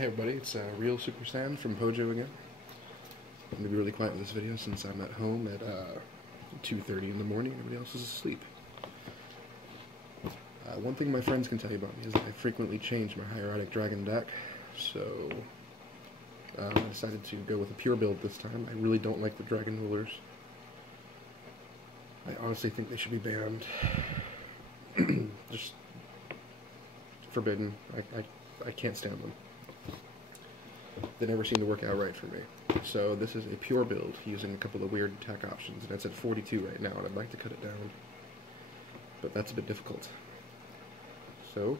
Hey everybody, it's realsoupersand from Pojo again. I'm going to be really quiet in this video since I'm at home at 2:30 in the morning. Everybody else is asleep. One thing my friends can tell you about me is that I frequently change my Hieratic dragon deck, so I decided to go with a pure build this time. I really don't like the dragon rulers. I honestly think they should be banned. Just forbidden. I can't stand them. They never seem to work out right for me. So this is a pure build using a couple of weird attack options, and it's at 42 right now, and I'd like to cut it down, but that's a bit difficult. So,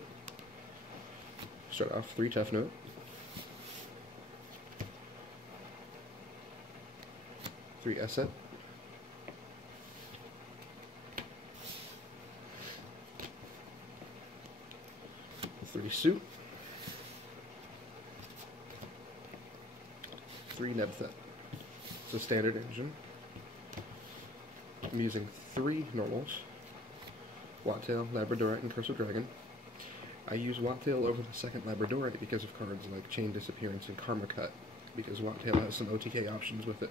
start off 3 Tough Note, 3 Asset, 3 Suit, 3 Nebthet. It's a standard engine. I'm using 3 normals, Wattail, Labradorite, and Curse of Dragon. I use Wattail over the second Labradorite because of cards like Chain Disappearance and Karma Cut, because Wattail has some OTK options with it.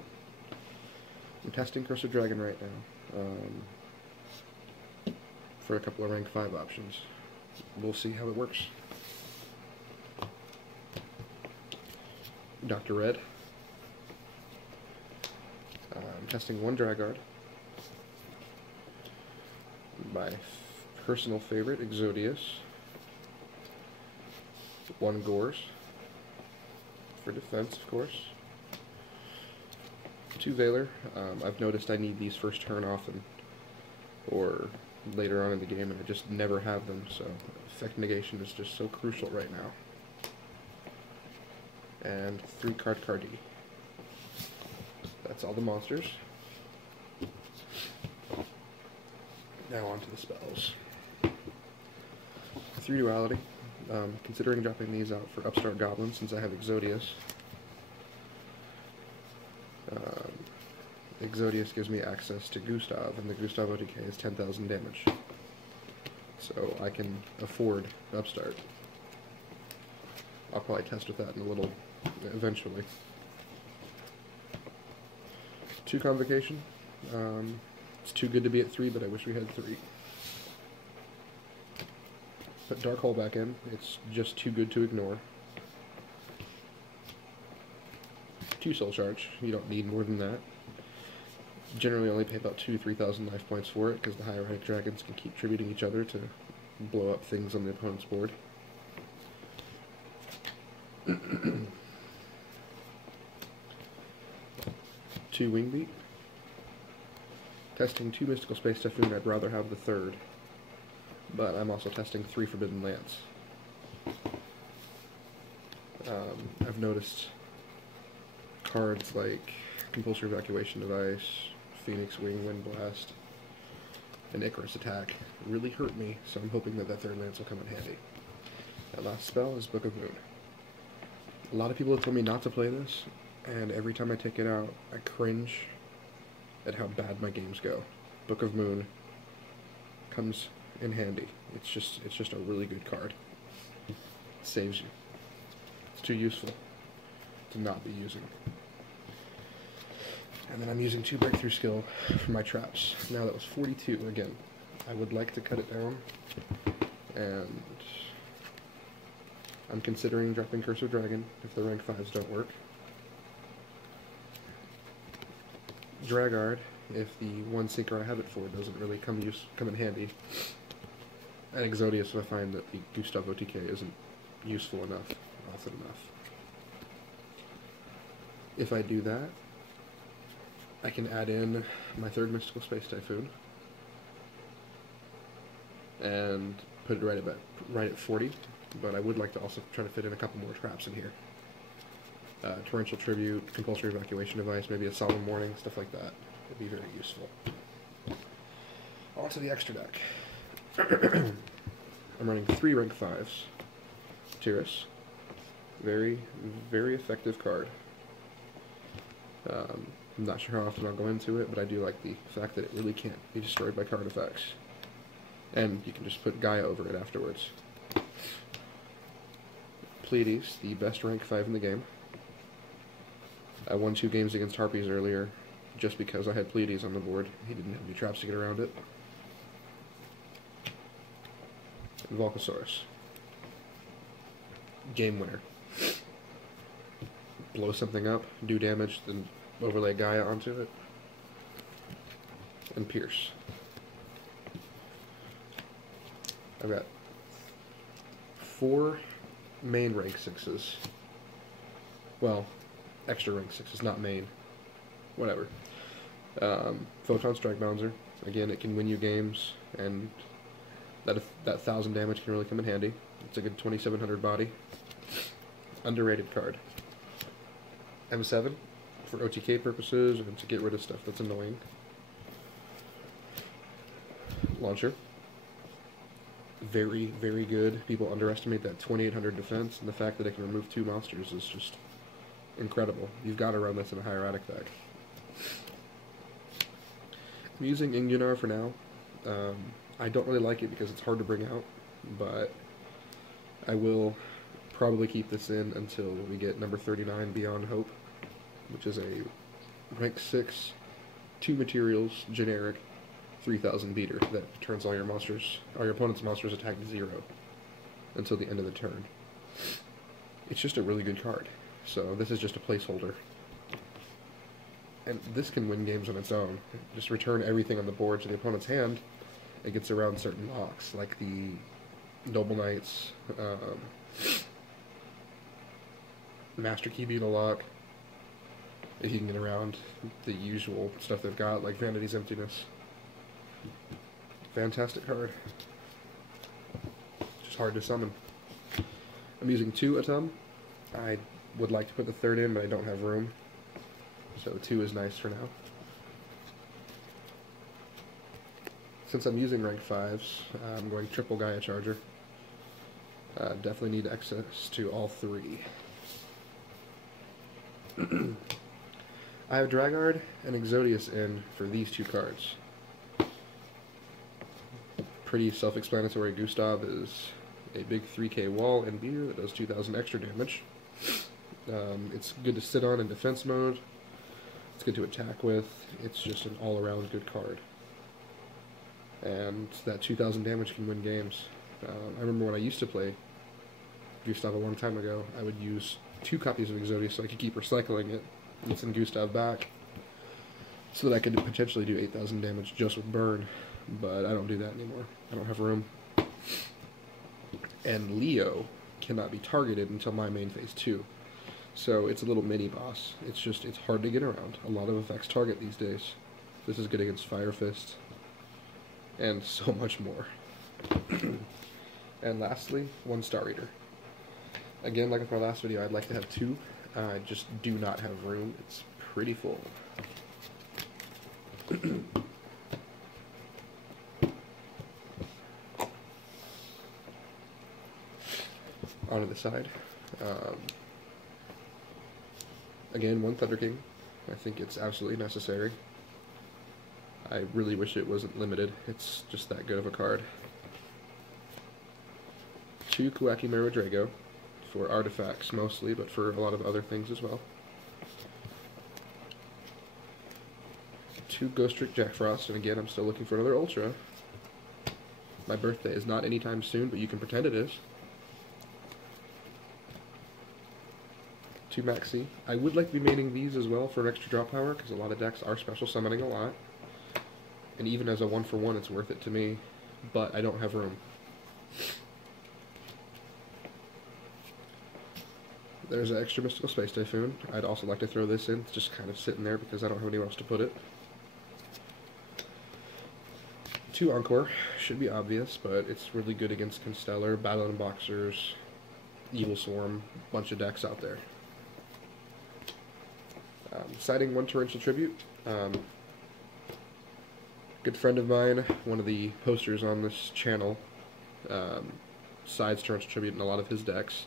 I'm testing Curse of Dragon right now for a couple of rank 5 options. We'll see how it works. Dr. Red. I'm testing 1 Dragard. My personal favorite, Exodius. 1 Gores. For defense, of course. 2 Valor. I've noticed I need these first turn often, or later on in the game, and I just never have them, so effect negation is just so crucial right now. And 3 Cardi. That's all the monsters. Now on to the spells. 3 Duality. Considering dropping these out for Upstart Goblin since I have Exodius. Exodius gives me access to Gustav, and the Gustav OTK is 10,000 damage. So I can afford Upstart. I'll probably test with that in a little, eventually. 2 Convocation. It's too good to be at 3, but I wish we had 3. Put Dark Hole back in. It's just too good to ignore. 2 Soul Charge. You don't need more than that. Generally only pay about 2,000-3,000 life points for it, because the Hieratic dragons can keep tributing each other to blow up things on the opponent's board. 2 Wingbeat. Testing 2 Mystical Space Typhoon. I'd rather have the 3rd, but I'm also testing 3 Forbidden Lance. I've noticed cards like Compulsory Evacuation Device, Phoenix Wing, Wind Blast, and Icarus Attack really hurt me, so I'm hoping that that 3rd Lance will come in handy. That last spell is Book of Moon. A lot of people have told me not to play this, and every time I take it out, I cringe at how bad my games go. Book of Moon comes in handy. It's just a really good card. It saves you. It's too useful to not be using. And then I'm using 2 Breakthrough Skill for my traps. Now that was 42 again. I would like to cut it down, and I'm considering dropping Curse of Dragon if the rank 5s don't work. Dragard, if the 1 Sinker I have it for doesn't really come in handy. And Exodius if I find that the Gustav OTK isn't useful enough, often enough. If I do that, I can add in my 3rd Mystical Space Typhoon and put it right at 40, but I would like to also try to fit in a couple more traps in here. Torrential Tribute, Compulsory Evacuation Device, maybe a Solemn Warning, stuff like that would be very useful. On to the extra deck. I'm running 3 rank 5s. Tiras. Very, very effective card. I'm not sure how often I'll go into it, but I do like the fact that it really can't be destroyed by card effects. And you can just put Gaia over it afterwards. Pleiades, the best rank 5 in the game. I won 2 games against Harpies earlier, just because I had Pleiades on the board. He didn't have any traps to get around it. And Volcasaurus. Game winner. Blow something up, do damage, then overlay Gaia onto it. And Pierce. I've got 4 main rank 6s. Well, extra rank 6s, not main. Whatever. Photon Strike Bouncer. Again, it can win you games, and that 1,000 damage can really come in handy. It's a good 2,700 body. Underrated card. M7 for OTK purposes and to get rid of stuff that's annoying. Launcher. Very, very good. People underestimate that 2,800 defense, and the fact that it can remove 2 monsters is just incredible. You've got to run this in a Hieratic deck. I'm using Ingunar for now. I don't really like it because it's hard to bring out, but I will probably keep this in until we get number 39, Beyond Hope, which is a rank 6, 2 materials, generic, 3,000 beater that turns all your opponent's monsters attack to 0 until the end of the turn. It's just a really good card. So this is just a placeholder. And this can win games on its own. Just return everything on the board to the opponent's hand. It gets around certain locks, like the Noble Knights, Master Key being a lock. If you can get around the usual stuff they've got, like Vanity's Emptiness. Fantastic card. Just hard to summon. I'm using 2 Atum. I would like to put the 3rd in, but I don't have room. So 2 is nice for now. Since I'm using rank 5s, I'm going triple Gaia Charger. Definitely need access to all 3. I have Dragard and Exodius in for these 2 cards. Pretty self-explanatory. Gustav is a big 3k wall and beater that does 2,000 extra damage. It's good to sit on in defense mode. It's good to attack with. It's just an all-around good card. And that 2,000 damage can win games. I remember when I used to play Gustav a long time ago, I would use 2 copies of Exodius so I could keep recycling it and send Gustav back so that I could potentially do 8,000 damage just with burn. But I don't do that anymore. I don't have room. And Leo cannot be targeted until my main phase 2. So it's a little mini-boss. It's hard to get around. A lot of effects target these days. This is good against Fire Fist. And so much more. And lastly, 1 Star Eater. Again, like with my last video, I'd like to have 2. I just do not have room. It's pretty full. Onto the side. Again, 1 Thunder King. I think it's absolutely necessary. I really wish it wasn't limited. It's just that good of a card. 2 Kuakimura Drago for artifacts mostly, but for a lot of other things as well. 2 Ghost Trick Jack Frost, and again, I'm still looking for another Ultra. My birthday is not anytime soon, but you can pretend it is. 2 Maxi. I would like to be maining these as well for an extra drop power, because a lot of decks are special summoning a lot. And even as a 1-for-1, it's worth it to me, but I don't have room. There's an extra Mystical Space Typhoon. I'd also like to throw this in. It's just kind of sitting there because I don't have anywhere else to put it. 2 Encore. Should be obvious, but it's really good against Constellar, Battle Boxers, Evil Swarm, bunch of decks out there. Citing 1 Torrential Tribute. Good friend of mine, one of the posters on this channel, sides Torrential Tribute in a lot of his decks.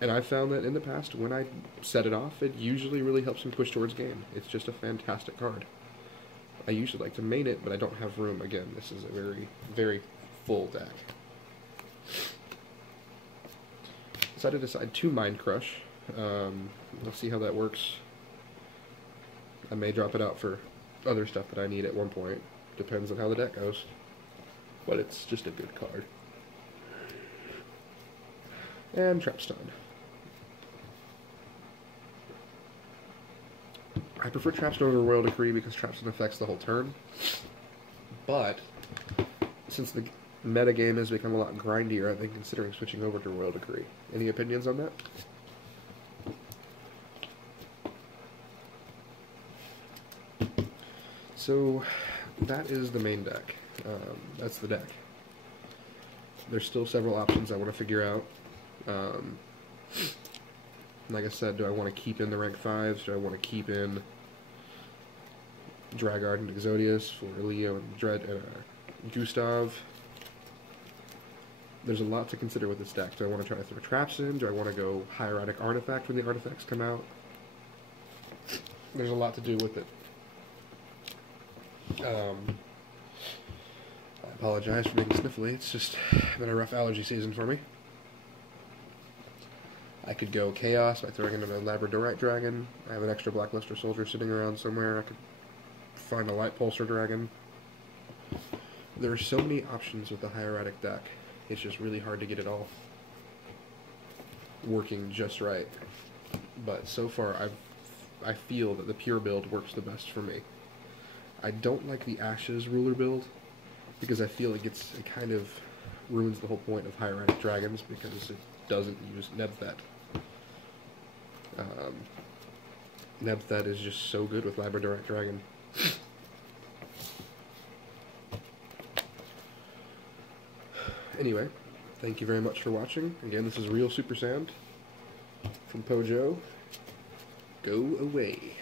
And I've found that in the past, when I set it off, it usually really helps him push towards game. It's just a fantastic card. I usually like to main it, but I don't have room. Again, this is a very, very full deck. So I did decide to Mind Crush. We'll see how that works. I may drop it out for other stuff that I need at one point. Depends on how the deck goes. But it's just a good card. And Trapstone. I prefer Trapstone over Royal Decree because Trapstone affects the whole turn. But since the meta game has become a lot grindier, I've been considering switching over to Royal Decree. Any opinions on that? So that is the main deck. That's the deck. There's still several options I want to figure out. Like I said, do I want to keep in the rank 5s? Do I want to keep in Dragard and Exodius for Leo and Dread and Gustav? There's a lot to consider with this deck. Do I want to try to throw traps in? Do I want to go Hieratic Artifact when the artifacts come out? There's a lot to do with it. I apologize for being sniffly. It's just been a rough allergy season for me. I could go Chaos by throwing in a Labradorite Dragon. I have an extra Blackluster Soldier sitting around somewhere. I could find a Light Pulsar Dragon. There are so many options with the Hieratic deck. It's just really hard to get it all working just right. But so far, I feel that the pure build works the best for me. I don't like the Ashes ruler build because I feel it kind of ruins the whole point of Hieratic Dragons because it doesn't use Nebthet. Nebthet is just so good with Labradorite Dragon. Anyway, thank you very much for watching. Again, this is Real Super Sand from Pojo. Go away.